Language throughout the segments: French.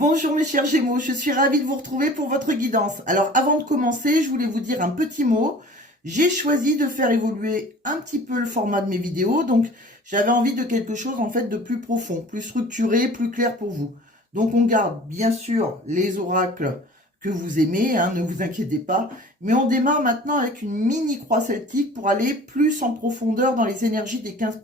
Bonjour mes chers Gémeaux, je suis ravie de vous retrouver pour votre guidance. Alors avant de commencer, je voulais vous dire un petit mot. J'ai choisi de faire évoluer un petit peu le format de mes vidéos, donc j'avais envie de quelque chose en fait de plus profond, plus structuré, plus clair pour vous. Donc on garde bien sûr les oracles que vous aimez, hein, ne vous inquiétez pas, mais on démarre maintenant avec une mini croix celtique pour aller plus en profondeur dans les énergies des 15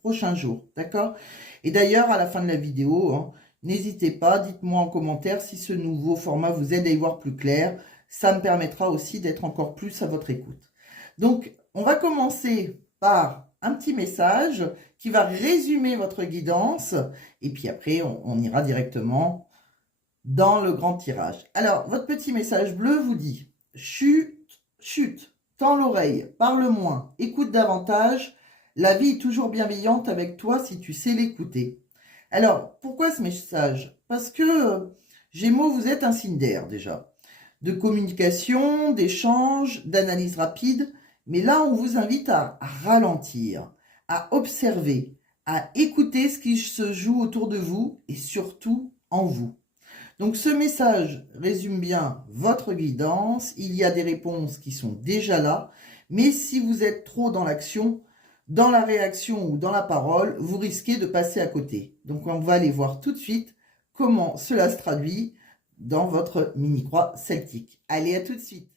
prochains jours, d'accord? Et d'ailleurs à la fin de la vidéo, hein, n'hésitez pas, dites-moi en commentaire si ce nouveau format vous aide à y voir plus clair. Ça me permettra aussi d'être encore plus à votre écoute. Donc, on va commencer par un petit message qui va résumer votre guidance. Et puis après, on ira directement dans le grand tirage. Alors, votre petit message bleu vous dit « Chut, chut, tends l'oreille, parle moins, écoute davantage. La vie est toujours bienveillante avec toi si tu sais l'écouter. » Alors, pourquoi ce message? Parce que Gémeaux, vous êtes un signe d'air déjà, de communication, d'échange, d'analyse rapide. Mais là, on vous invite à ralentir, à observer, à écouter ce qui se joue autour de vous et surtout en vous. Donc ce message résume bien votre guidance. Il y a des réponses qui sont déjà là, mais si vous êtes trop dans l'action, dans la réaction ou dans la parole, vous risquez de passer à côté. Donc on va aller voir tout de suite comment cela se traduit dans votre mini-croix celtique. Allez, à tout de suite.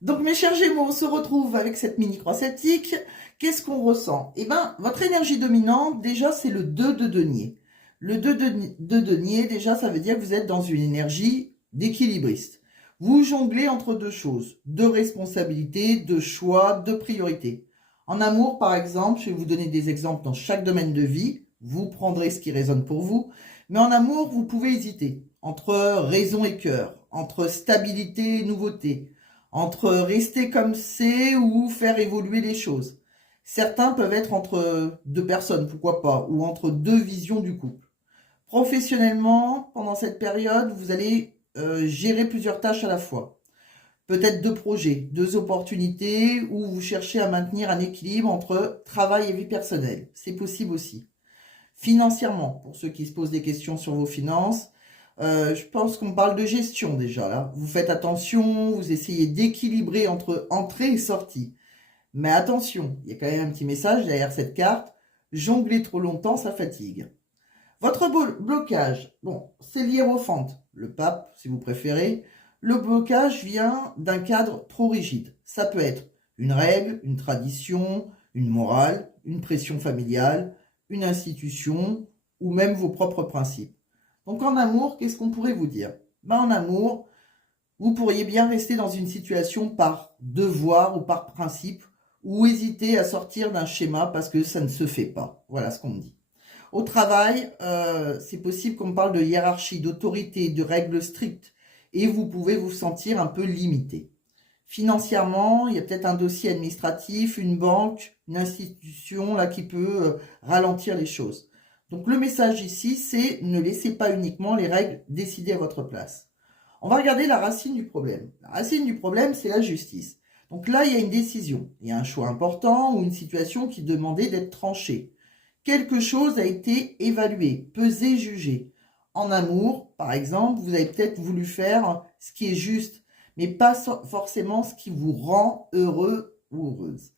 Donc mes chers Gémeaux, on se retrouve avec cette mini-croix celtique. Qu'est-ce qu'on ressent? Eh bien, votre énergie dominante, déjà, c'est le 2 de denier. Le 2 de denier, déjà, ça veut dire que vous êtes dans une énergie d'équilibriste. Vous jonglez entre deux choses, de responsabilité, de choix, de priorité. En amour, par exemple, je vais vous donner des exemples dans chaque domaine de vie. Vous prendrez ce qui résonne pour vous. Mais en amour, vous pouvez hésiter entre raison et cœur, entre stabilité et nouveauté, entre rester comme c'est ou faire évoluer les choses. Certains peuvent être entre deux personnes, pourquoi pas, ou entre deux visions du couple. Professionnellement, pendant cette période, vous allez gérer plusieurs tâches à la fois. Peut-être deux projets, deux opportunités, où vous cherchez à maintenir un équilibre entre travail et vie personnelle. C'est possible aussi. Financièrement, pour ceux qui se posent des questions sur vos finances, je pense qu'on parle de gestion déjà, là. Vous faites attention, vous essayez d'équilibrer entre entrée et sortie. Mais attention, il y a quand même un petit message derrière cette carte. Jongler trop longtemps, ça fatigue. Votre blocage, bon, c'est l'hiérophante, le pape, si vous préférez. Le blocage vient d'un cadre trop rigide. Ça peut être une règle, une tradition, une morale, une pression familiale, une institution ou même vos propres principes. Donc en amour, qu'est-ce qu'on pourrait vous dire? En amour, vous pourriez bien rester dans une situation par devoir ou par principe, ou hésiter à sortir d'un schéma parce que ça ne se fait pas. Voilà ce qu'on me dit. Au travail, c'est possible qu'on parle de hiérarchie, d'autorité, de règles strictes, et vous pouvez vous sentir un peu limité. Financièrement, il y a peut-être un dossier administratif, une banque, une institution là qui peut ralentir les choses. Donc le message ici, c'est ne laissez pas uniquement les règles décider à votre place. On va regarder la racine du problème. La racine du problème, c'est la justice. Donc là, il y a une décision, il y a un choix important ou une situation qui demandait d'être tranchée. Quelque chose a été évalué, pesé, jugé. En amour, par exemple, vous avez peut-être voulu faire ce qui est juste, mais pas forcément ce qui vous rend heureux ou heureuse.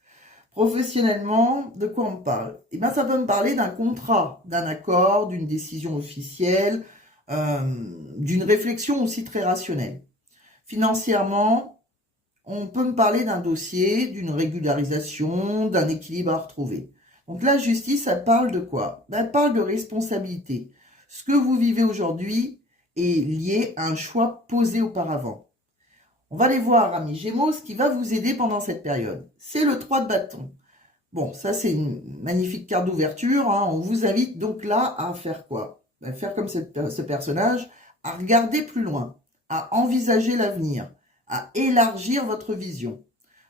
Professionnellement, de quoi on parle? Eh bien, ça peut me parler d'un contrat, d'un accord, d'une décision officielle, d'une réflexion aussi très rationnelle. Financièrement, on peut me parler d'un dossier, d'une régularisation, d'un équilibre à retrouver. Donc la justice, elle parle de quoi? Elle parle de responsabilité. Ce que vous vivez aujourd'hui est lié à un choix posé auparavant. On va aller voir, amis Gémeaux, ce qui va vous aider pendant cette période. C'est le 3 de bâton. Bon, ça c'est une magnifique carte d'ouverture. Hein. On vous invite donc là à faire quoi? À faire comme ce personnage, à regarder plus loin, à envisager l'avenir, à élargir votre vision.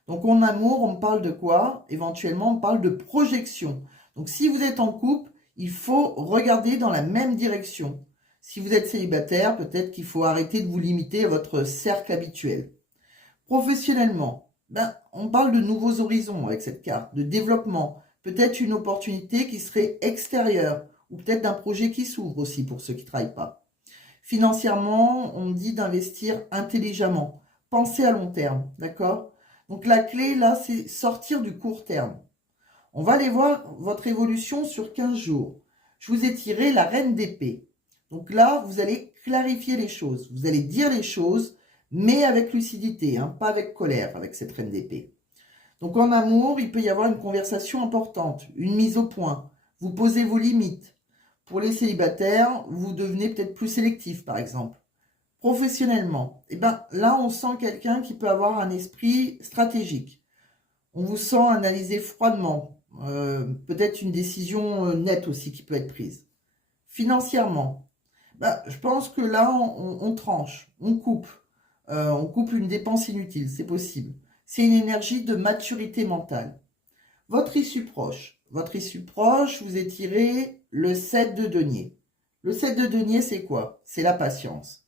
Donc en amour, on parle de quoi? Éventuellement, on parle de projection. Donc si vous êtes en couple, il faut regarder dans la même direction. Si vous êtes célibataire, peut-être qu'il faut arrêter de vous limiter à votre cercle habituel. Professionnellement, on parle de nouveaux horizons avec cette carte, de développement, peut-être une opportunité qui serait extérieure, ou peut-être d'un projet qui s'ouvre aussi pour ceux qui ne travaillent pas. Financièrement, on me dit d'investir intelligemment. Pensez à long terme, d'accord? Donc la clé, là, c'est sortir du court terme. On va aller voir votre évolution sur 15 jours. Je vous ai tiré la reine d'épée. Donc là, vous allez clarifier les choses. Vous allez dire les choses, mais avec lucidité, hein, pas avec colère, avec cette reine d'épée. Donc en amour, il peut y avoir une conversation importante, une mise au point. Vous posez vos limites. Pour les célibataires, vous devenez peut-être plus sélectif, par exemple. Professionnellement, eh ben, là, on sent quelqu'un qui peut avoir un esprit stratégique. On vous sent analyser froidement. Peut-être une décision nette aussi qui peut être prise. Financièrement, ben, je pense que là, on tranche, on coupe. On coupe une dépense inutile, c'est possible. C'est une énergie de maturité mentale. Votre issue proche. Votre issue proche, vous étirez le 7 de denier. Le 7 de denier, c'est quoi? C'est la patience.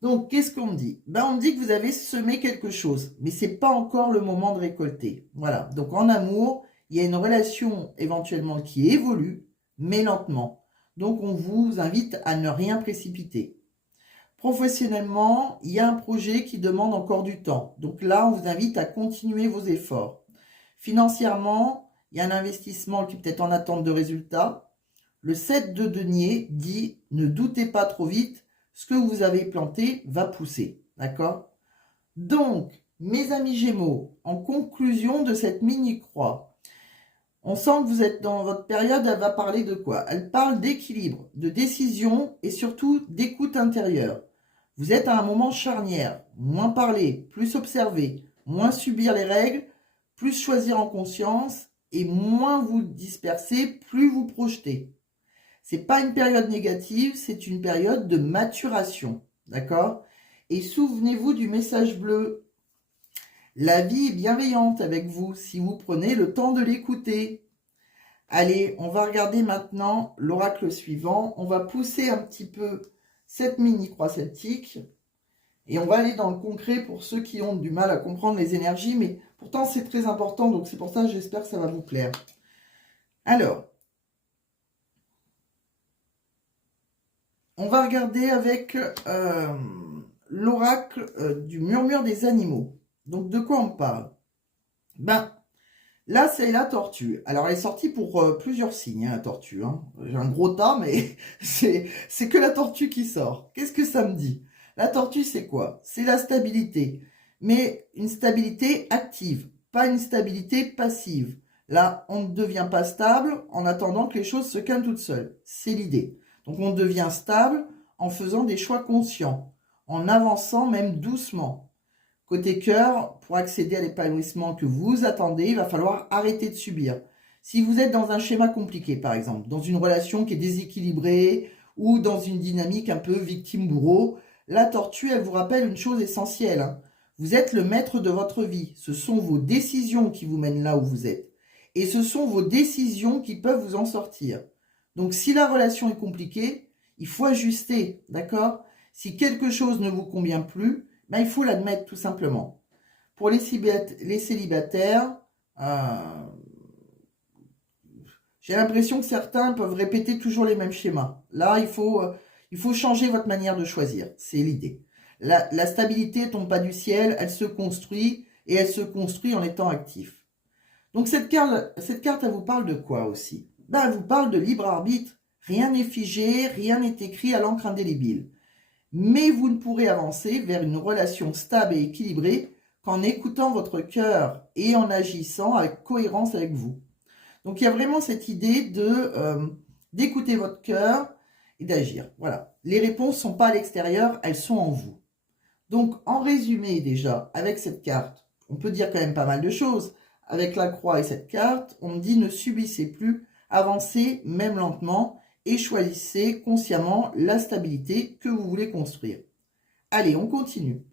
Donc, qu'est-ce qu'on me dit? Ben, on me dit que vous avez semé quelque chose, mais c'est pas encore le moment de récolter. Voilà. Donc, en amour, il y a une relation éventuellement qui évolue, mais lentement. Donc, on vous invite à ne rien précipiter. Professionnellement, il y a un projet qui demande encore du temps. Donc là, on vous invite à continuer vos efforts. Financièrement, il y a un investissement qui peut être en attente de résultats. Le 7 de denier dit « Ne doutez pas trop vite, ce que vous avez planté va pousser. » D'accord? Donc, mes amis Gémeaux, en conclusion de cette mini-croix, on sent que vous êtes dans votre période, elle va parler de quoi? Elle parle d'équilibre, de décision et surtout d'écoute intérieure. Vous êtes à un moment charnière, moins parler, plus observer, moins subir les règles, plus choisir en conscience et moins vous disperser, plus vous projeter. C'est pas une période négative, c'est une période de maturation, d'accord? Et souvenez-vous du message bleu. La vie est bienveillante avec vous si vous prenez le temps de l'écouter. Allez, on va regarder maintenant l'oracle suivant. On va pousser un petit peu cette mini-croix celtique. Et on va aller dans le concret pour ceux qui ont du mal à comprendre les énergies. Mais pourtant, c'est très important. Donc, c'est pour ça que j'espère que ça va vous plaire. Alors, on va regarder avec l'oracle du murmure des animaux. Donc, de quoi on parle? Ben, là, c'est la tortue. Alors, elle est sortie pour plusieurs signes, hein, la tortue. Hein. J'ai un gros tas, mais c'est que la tortue qui sort. Qu'est-ce que ça me dit? La tortue, c'est quoi? C'est la stabilité. Mais une stabilité active, pas une stabilité passive. Là, on ne devient pas stable en attendant que les choses se calment toutes seules. C'est l'idée. Donc, on devient stable en faisant des choix conscients, en avançant même doucement. Côté cœur, pour accéder à l'épanouissement que vous attendez, il va falloir arrêter de subir. Si vous êtes dans un schéma compliqué, par exemple, dans une relation qui est déséquilibrée ou dans une dynamique un peu victime-bourreau, la tortue, elle vous rappelle une chose essentielle. Hein. Vous êtes le maître de votre vie. Ce sont vos décisions qui vous mènent là où vous êtes. Et ce sont vos décisions qui peuvent vous en sortir. Donc, si la relation est compliquée, il faut ajuster, d'accord? Si quelque chose ne vous convient plus, ben, il faut l'admettre tout simplement. Pour les célibataires, j'ai l'impression que certains peuvent répéter toujours les mêmes schémas. Là, il faut changer votre manière de choisir. C'est l'idée. La stabilité ne tombe pas du ciel, elle se construit et elle se construit en étant actif. Donc cette carte, elle vous parle de quoi aussi? Ben, elle vous parle de libre arbitre. Rien n'est figé, rien n'est écrit à l'encre indélébile. Mais vous ne pourrez avancer vers une relation stable et équilibrée qu'en écoutant votre cœur et en agissant avec cohérence avec vous. Donc il y a vraiment cette idée d'écouter votre cœur et d'agir. Voilà. Les réponses ne sont pas à l'extérieur, elles sont en vous. Donc en résumé déjà, avec cette carte, on peut dire quand même pas mal de choses. Avec la croix et cette carte, on me dit ne subissez plus, avancez même lentement et choisissez consciemment la stabilité que vous voulez construire. Allez, on continue.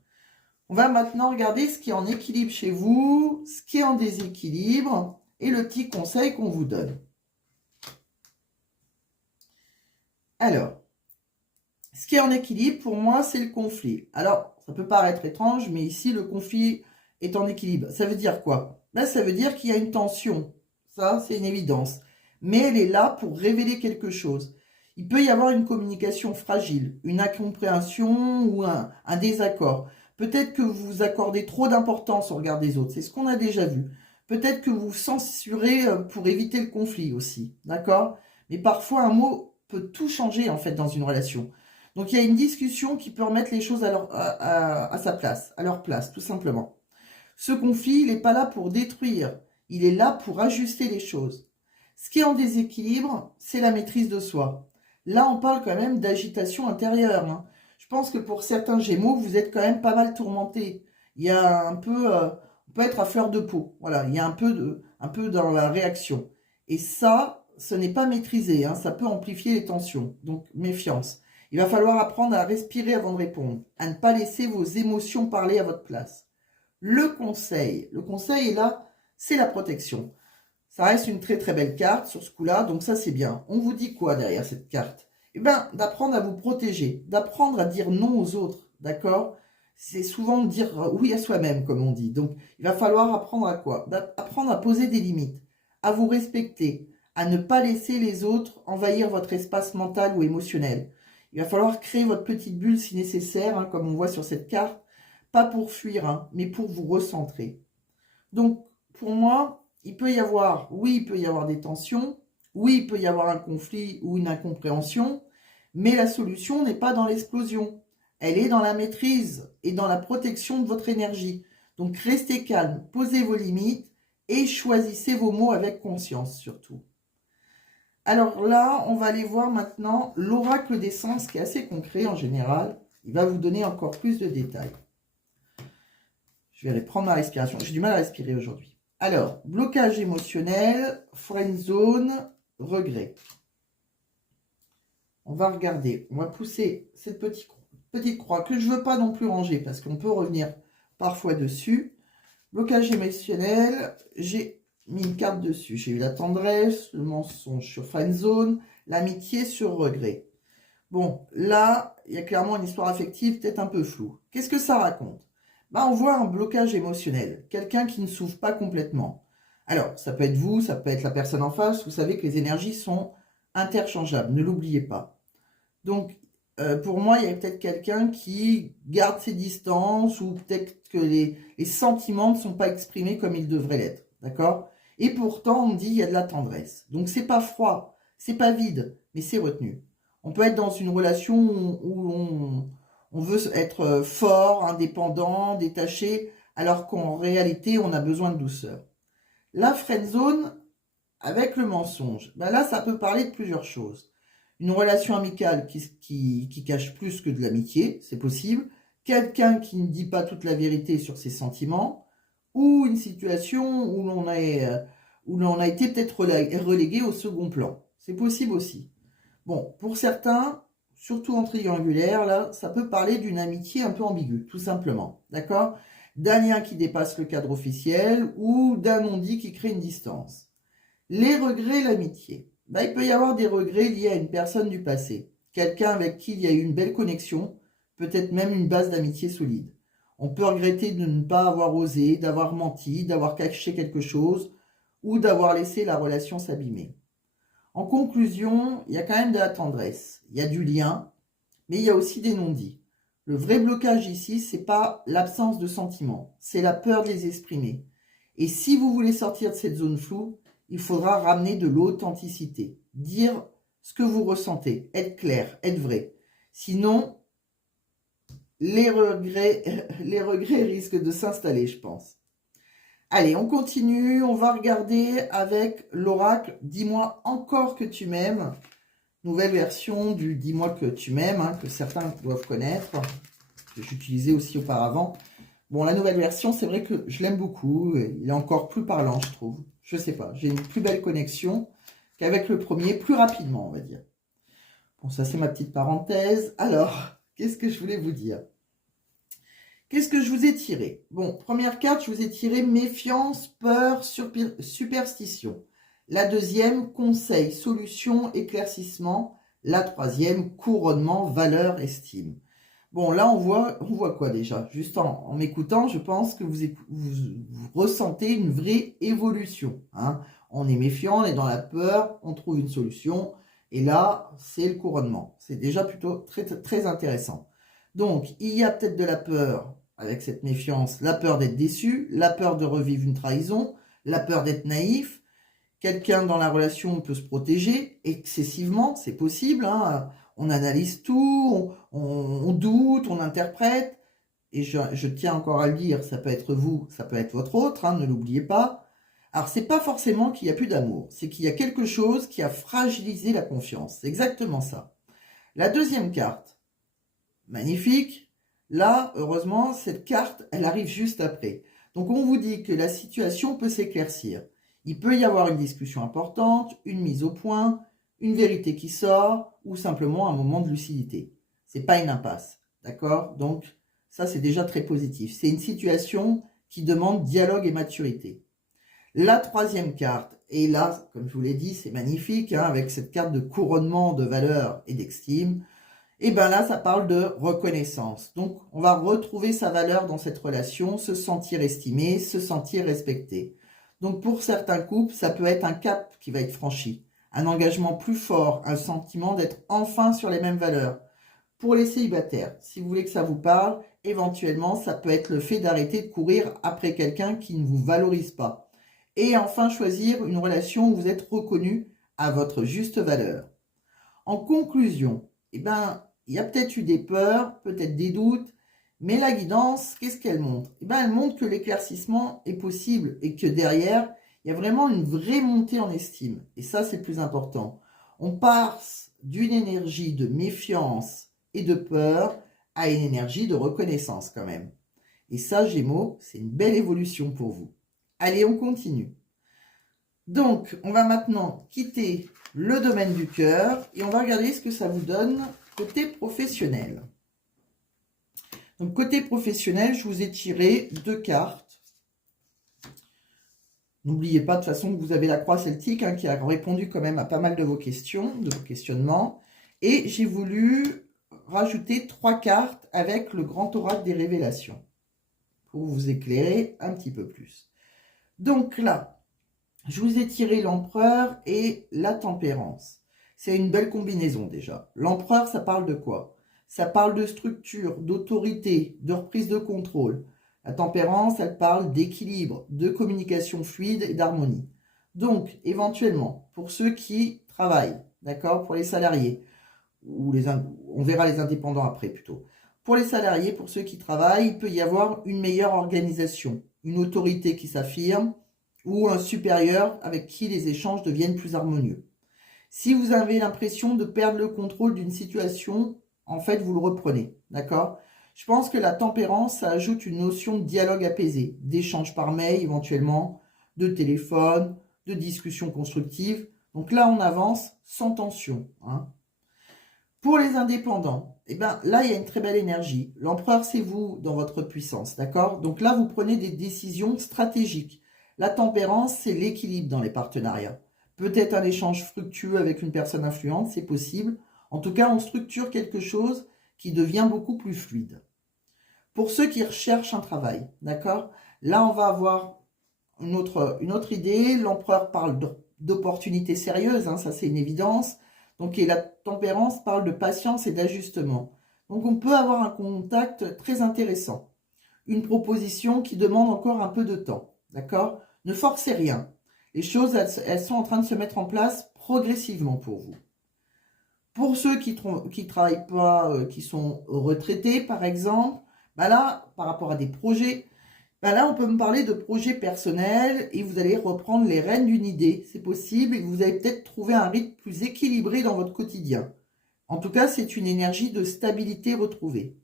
On va maintenant regarder ce qui est en équilibre chez vous, ce qui est en déséquilibre et le petit conseil qu'on vous donne. Alors, ce qui est en équilibre, pour moi, c'est le conflit. Alors, ça peut paraître étrange, mais ici, le conflit est en équilibre. Ça veut dire quoi? Ben, ça veut dire qu'il y a une tension. Ça, c'est une évidence. Mais elle est là pour révéler quelque chose. Il peut y avoir une communication fragile, une incompréhension ou un désaccord. Peut-être que vous vous accordez trop d'importance au regard des autres. C'est ce qu'on a déjà vu. Peut-être que vous vous censurez pour éviter le conflit aussi. D'accord? Mais parfois, un mot peut tout changer, en fait, dans une relation. Donc, il y a une discussion qui peut remettre les choses à sa place, à leur place, tout simplement. Ce conflit, il n'est pas là pour détruire. Il est là pour ajuster les choses. Ce qui est en déséquilibre, c'est la maîtrise de soi. Là, on parle quand même d'agitation intérieure, hein. Je pense que pour certains Gémeaux, vous êtes quand même pas mal tourmentés. Il y a un peu, on peut être à fleur de peau. Voilà, il y a un peu dans la réaction. Et ça, ce n'est pas maîtrisé, hein. Ça peut amplifier les tensions. Donc, méfiance. Il va falloir apprendre à respirer avant de répondre, à ne pas laisser vos émotions parler à votre place. Le conseil est là, c'est la protection. Ça reste une très très belle carte sur ce coup-là, donc ça c'est bien. On vous dit quoi derrière cette carte? Eh bien, d'apprendre à vous protéger, d'apprendre à dire non aux autres, d'accord? C'est souvent dire oui à soi-même, comme on dit. Donc, il va falloir apprendre à quoi? Apprendre à poser des limites, à vous respecter, à ne pas laisser les autres envahir votre espace mental ou émotionnel. Il va falloir créer votre petite bulle si nécessaire, hein, comme on voit sur cette carte, pas pour fuir, hein, mais pour vous recentrer. Donc, pour moi, il peut y avoir, oui, il peut y avoir des tensions, oui, il peut y avoir un conflit ou une incompréhension, mais la solution n'est pas dans l'explosion. Elle est dans la maîtrise et dans la protection de votre énergie. Donc, restez calme, posez vos limites et choisissez vos mots avec conscience, surtout. Alors là, on va aller voir maintenant l'oracle des sens, qui est assez concret en général. Il va vous donner encore plus de détails. Je vais aller prendre ma respiration. J'ai du mal à respirer aujourd'hui. Alors, blocage émotionnel, friend zone, regret. On va regarder. On va pousser cette petite croix que je ne veux pas non plus ranger parce qu'on peut revenir parfois dessus. Blocage émotionnel, j'ai mis une carte dessus. J'ai eu la tendresse, le mensonge sur friend zone, l'amitié sur regret. Bon, là, il y a clairement une histoire affective peut-être un peu floue. Qu'est-ce que ça raconte? On voit un blocage émotionnel, quelqu'un qui ne s'ouvre pas complètement. Alors, ça peut être vous, ça peut être la personne en face. Vous savez que les énergies sont interchangeables, ne l'oubliez pas. Donc, pour moi, il y a peut-être quelqu'un qui garde ses distances ou peut-être que les sentiments ne sont pas exprimés comme ils devraient l'être, d'accord? Et pourtant, on me dit il y a de la tendresse. Donc, c'est pas froid, c'est pas vide, mais c'est retenu. On peut être dans une relation où on veut être fort, indépendant, détaché, alors qu'en réalité, on a besoin de douceur. La friendzone, avec le mensonge, là, ça peut parler de plusieurs choses. Une relation amicale qui cache plus que de l'amitié, c'est possible. Quelqu'un qui ne dit pas toute la vérité sur ses sentiments. Ou une situation où l'on a été peut-être relégué au second plan. C'est possible aussi. Bon, pour certains, surtout en triangulaire, là, ça peut parler d'une amitié un peu ambiguë, tout simplement, d'accord? D'un lien qui dépasse le cadre officiel ou d'un non-dit qui crée une distance. Les regrets, l'amitié. Il peut y avoir des regrets liés à une personne du passé, quelqu'un avec qui il y a eu une belle connexion, peut-être même une base d'amitié solide. On peut regretter de ne pas avoir osé, d'avoir menti, d'avoir caché quelque chose ou d'avoir laissé la relation s'abîmer. En conclusion, il y a quand même de la tendresse, il y a du lien, mais il y a aussi des non-dits. Le vrai blocage ici, c'est pas l'absence de sentiments, c'est la peur de les exprimer. Et si vous voulez sortir de cette zone floue, il faudra ramener de l'authenticité, dire ce que vous ressentez, être clair, être vrai. Sinon, les regrets risquent de s'installer, je pense. Allez, on continue, on va regarder avec l'oracle « Dis-moi encore que tu m'aimes ». Nouvelle version du « Dis-moi que tu m'aimes », hein, que certains doivent connaître, que j'utilisais aussi auparavant. Bon, la nouvelle version, c'est vrai que je l'aime beaucoup, il est encore plus parlant, je trouve. Je sais pas, j'ai une plus belle connexion qu'avec le premier, plus rapidement, on va dire. Bon, ça c'est ma petite parenthèse. Alors, qu'est-ce que je voulais vous dire ? Qu'est-ce que je vous ai tiré? Bon, première carte, je vous ai tiré méfiance, peur, superstition. La deuxième, conseil, solution, éclaircissement. La troisième, couronnement, valeur, estime. Bon, là, on voit quoi déjà? Juste en m'écoutant, je pense que vous ressentez une vraie évolution, hein. on est méfiant, on est dans la peur, on trouve une solution. Et là, c'est le couronnement. C'est déjà plutôt très, très intéressant. Donc, il y a peut-être de la peur avec cette méfiance, la peur d'être déçu, la peur de revivre une trahison, la peur d'être naïf. Quelqu'un dans la relation peut se protéger excessivement, c'est possible. Hein. On analyse tout, on doute, on interprète. Et je tiens encore à le dire, ça peut être vous, ça peut être votre autre, hein, ne l'oubliez pas. Alors, c'est pas forcément qu'il n'y a plus d'amour, c'est qu'il y a quelque chose qui a fragilisé la confiance. C'est exactement ça. La deuxième carte, magnifique. Là, heureusement, cette carte, elle arrive juste après. Donc, on vous dit que la situation peut s'éclaircir. Il peut y avoir une discussion importante, une mise au point, une vérité qui sort, ou simplement un moment de lucidité. C'est pas une impasse, d'accord? Donc, ça, c'est déjà très positif. C'est une situation qui demande dialogue et maturité. La troisième carte, et là, comme je vous l'ai dit, c'est magnifique, hein, avec cette carte de couronnement de valeur et d'estime. Et bien là, ça parle de reconnaissance. Donc, on va retrouver sa valeur dans cette relation, se sentir estimé, se sentir respecté. Donc, pour certains couples, ça peut être un cap qui va être franchi, un engagement plus fort, un sentiment d'être enfin sur les mêmes valeurs. Pour les célibataires, si vous voulez que ça vous parle, éventuellement, ça peut être le fait d'arrêter de courir après quelqu'un qui ne vous valorise pas. Et enfin, choisir une relation où vous êtes reconnu à votre juste valeur. En conclusion, eh ben, il y a peut-être eu des peurs, peut-être des doutes, mais la guidance, qu'est-ce qu'elle montre? Eh ben, elle montre que l'éclaircissement est possible et que derrière, il y a vraiment une vraie montée en estime. Et ça, c'est le plus important. On passe d'une énergie de méfiance et de peur à une énergie de reconnaissance quand même. Et ça, Gémeaux, c'est une belle évolution pour vous. Allez, on continue. Donc, on va maintenant quitter le domaine du cœur et on va regarder ce que ça vous donne côté professionnel. Donc, côté professionnel, je vous ai tiré 2 cartes. N'oubliez pas de toute façon que vous avez la croix celtique hein, qui a répondu quand même à pas mal de vos questions, de vos questionnements. Et j'ai voulu rajouter 3 cartes avec le grand oracle des révélations pour vous éclairer un petit peu plus. Donc là, je vous ai tiré l'empereur et la tempérance. C'est une belle combinaison déjà. L'empereur, ça parle de quoi? Ça parle de structure, d'autorité, de reprise de contrôle. La tempérance, elle parle d'équilibre, de communication fluide et d'harmonie. Donc, éventuellement, pour ceux qui travaillent, d'accord, pour les salariés, ou on verra les indépendants après plutôt. Pour les salariés, pour ceux qui travaillent, il peut y avoir une meilleure organisation, une autorité qui s'affirme, ou un supérieur avec qui les échanges deviennent plus harmonieux. Si vous avez l'impression de perdre le contrôle d'une situation, en fait, vous le reprenez, d'accord? Je pense que la tempérance, ça ajoute une notion de dialogue apaisé, d'échange par mail éventuellement, de téléphone, de discussion constructive. Donc là, on avance sans tension. Hein. Pour les indépendants, eh ben, là, il y a une très belle énergie. L'empereur, c'est vous dans votre puissance, d'accord? Donc là, vous prenez des décisions stratégiques. La tempérance, c'est l'équilibre dans les partenariats. Peut-être un échange fructueux avec une personne influente, c'est possible. En tout cas, on structure quelque chose qui devient beaucoup plus fluide. Pour ceux qui recherchent un travail, d'accord? Là, on va avoir une autre idée. L'empereur parle d'opportunités sérieuses, hein, ça c'est une évidence. Donc, et la tempérance parle de patience et d'ajustement. Donc, on peut avoir un contact très intéressant. Une proposition qui demande encore un peu de temps. D'accord? Ne forcez rien. Les choses, elles sont en train de se mettre en place progressivement pour vous. Pour ceux qui ne travaillent pas, qui sont retraités, par exemple, bah là, par rapport à des projets, bah là, on peut me parler de projets personnels et vous allez reprendre les rênes d'une idée. C'est possible et vous allez peut-être trouver un rythme plus équilibré dans votre quotidien. En tout cas, c'est une énergie de stabilité retrouvée.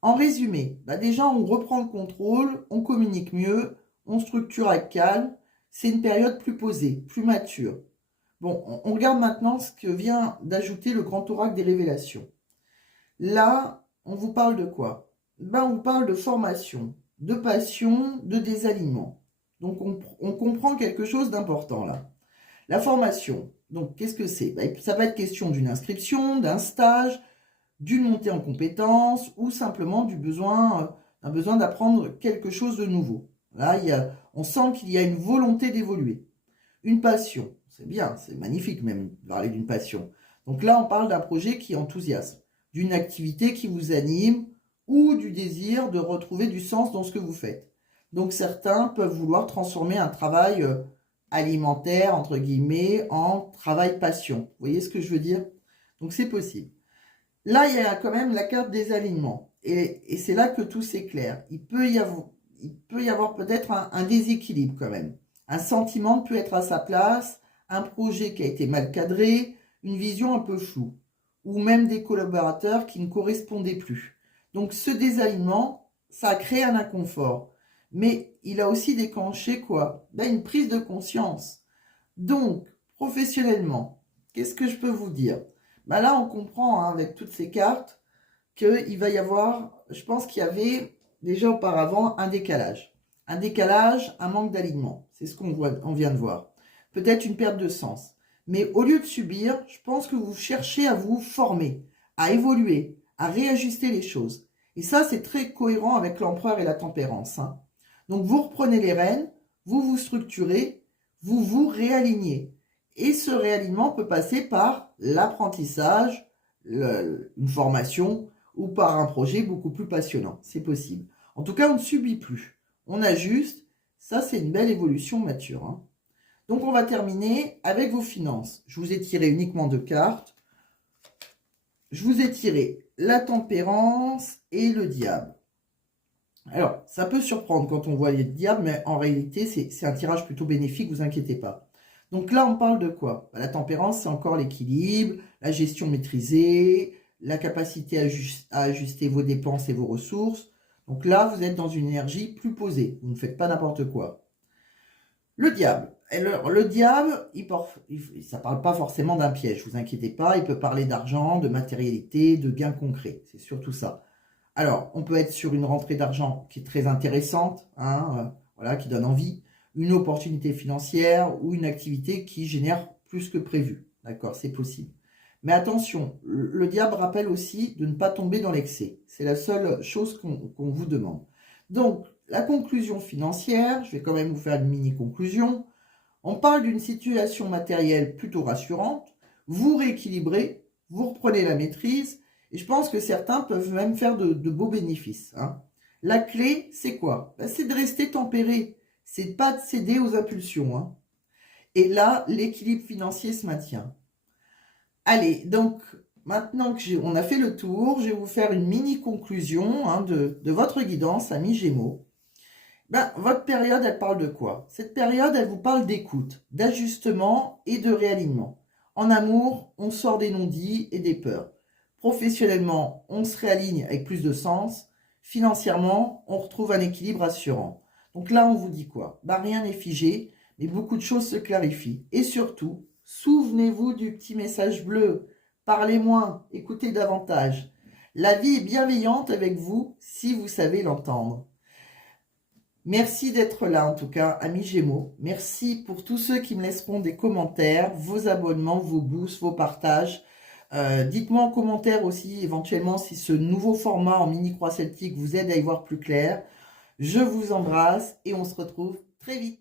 En résumé, bah déjà, on reprend le contrôle, on communique mieux, on structure avec calme. C'est une période plus posée, plus mature. Bon, on regarde maintenant ce que vient d'ajouter le grand oracle des révélations. Là, on vous parle de quoi? Ben, on vous parle de formation, de passion, de désalignement. Donc, on comprend quelque chose d'important là. La formation, donc qu'est-ce que c'est? Ben, ça va être question d'une inscription, d'un stage, d'une montée en compétences ou simplement d'un besoin d'apprendre quelque chose de nouveau. Là, on sent qu'il y a une volonté d'évoluer. Une passion, c'est bien, c'est magnifique même de parler d'une passion. Donc là, on parle d'un projet qui enthousiasme, d'une activité qui vous anime ou du désir de retrouver du sens dans ce que vous faites. Donc certains peuvent vouloir transformer un travail alimentaire, entre guillemets, en travail passion. Vous voyez ce que je veux dire? Donc c'est possible. Là, il y a quand même la carte des alignements. Et c'est là que tout s'éclaire. Il peut y avoir peut-être un déséquilibre quand même. Un sentiment peut être à sa place, un projet qui a été mal cadré, une vision un peu floue, ou même des collaborateurs qui ne correspondaient plus. Donc ce désalignement, ça a créé un inconfort. Mais il a aussi déclenché quoi? Ben, une prise de conscience. Donc, professionnellement, qu'est-ce que je peux vous dire? Ben là, on comprend hein, avec toutes ces cartes qu'il va y avoir, je pense qu'il y avait déjà auparavant un décalage. Un décalage, un manque d'alignement. C'est ce on vient de voir. Peut-être une perte de sens. Mais au lieu de subir, je pense que vous cherchez à vous former, à évoluer, à réajuster les choses. Et ça, c'est très cohérent avec l'empereur et la tempérance. Hein. Donc, vous reprenez les rênes, vous vous structurez, vous vous réalignez. Et ce réalignement peut passer par l'apprentissage, une formation ou par un projet beaucoup plus passionnant. C'est possible. En tout cas, on ne subit plus. On ajuste. Ça, c'est une belle évolution mature. Hein. Donc, on va terminer avec vos finances. Je vous ai tiré uniquement 2 cartes. Je vous ai tiré la tempérance et le diable. Alors, ça peut surprendre quand on voit les diables, mais en réalité, c'est un tirage plutôt bénéfique, vous inquiétez pas. Donc là, on parle de quoi? La tempérance, c'est encore l'équilibre, la gestion maîtrisée, la capacité à ajuster vos dépenses et vos ressources. Donc là, vous êtes dans une énergie plus posée, vous ne faites pas n'importe quoi. Le diable. Alors, le diable, ça ne parle pas forcément d'un piège, vous inquiétez pas, il peut parler d'argent, de matérialité, de gains concrets, c'est surtout ça. Alors, on peut être sur une rentrée d'argent qui est très intéressante, hein, voilà, qui donne envie, une opportunité financière ou une activité qui génère plus que prévu. D'accord, c'est possible. Mais attention, le diable rappelle aussi de ne pas tomber dans l'excès. C'est la seule chose qu'on vous demande. Donc, la conclusion financière, je vais quand même vous faire une mini-conclusion. On parle d'une situation matérielle plutôt rassurante. Vous rééquilibrez, vous reprenez la maîtrise. Et je pense que certains peuvent même faire de beaux bénéfices. Hein. La clé, c'est quoi? Ben, c'est de rester tempéré. C'est de pas de céder aux impulsions. Hein. Et là, l'équilibre financier se maintient. Allez, donc, maintenant qu'on a fait le tour, je vais vous faire une mini-conclusion hein, de votre guidance, amis Gémeaux. Ben, votre période, elle parle de quoi? Cette période, elle vous parle d'écoute, d'ajustement et de réalignement. En amour, on sort des non-dits et des peurs. Professionnellement, on se réaligne avec plus de sens. Financièrement, on retrouve un équilibre assurant. Donc là, on vous dit quoi? Ben, rien n'est figé, mais beaucoup de choses se clarifient. Et surtout, souvenez-vous du petit message bleu. Parlez moins, écoutez davantage. La vie est bienveillante avec vous si vous savez l'entendre. Merci d'être là en tout cas, amis Gémeaux. Merci pour tous ceux qui me laisseront des commentaires, vos abonnements, vos boosts, vos partages. Dites-moi en commentaire aussi éventuellement si ce nouveau format en mini-croix celtique vous aide à y voir plus clair. Je vous embrasse et on se retrouve très vite.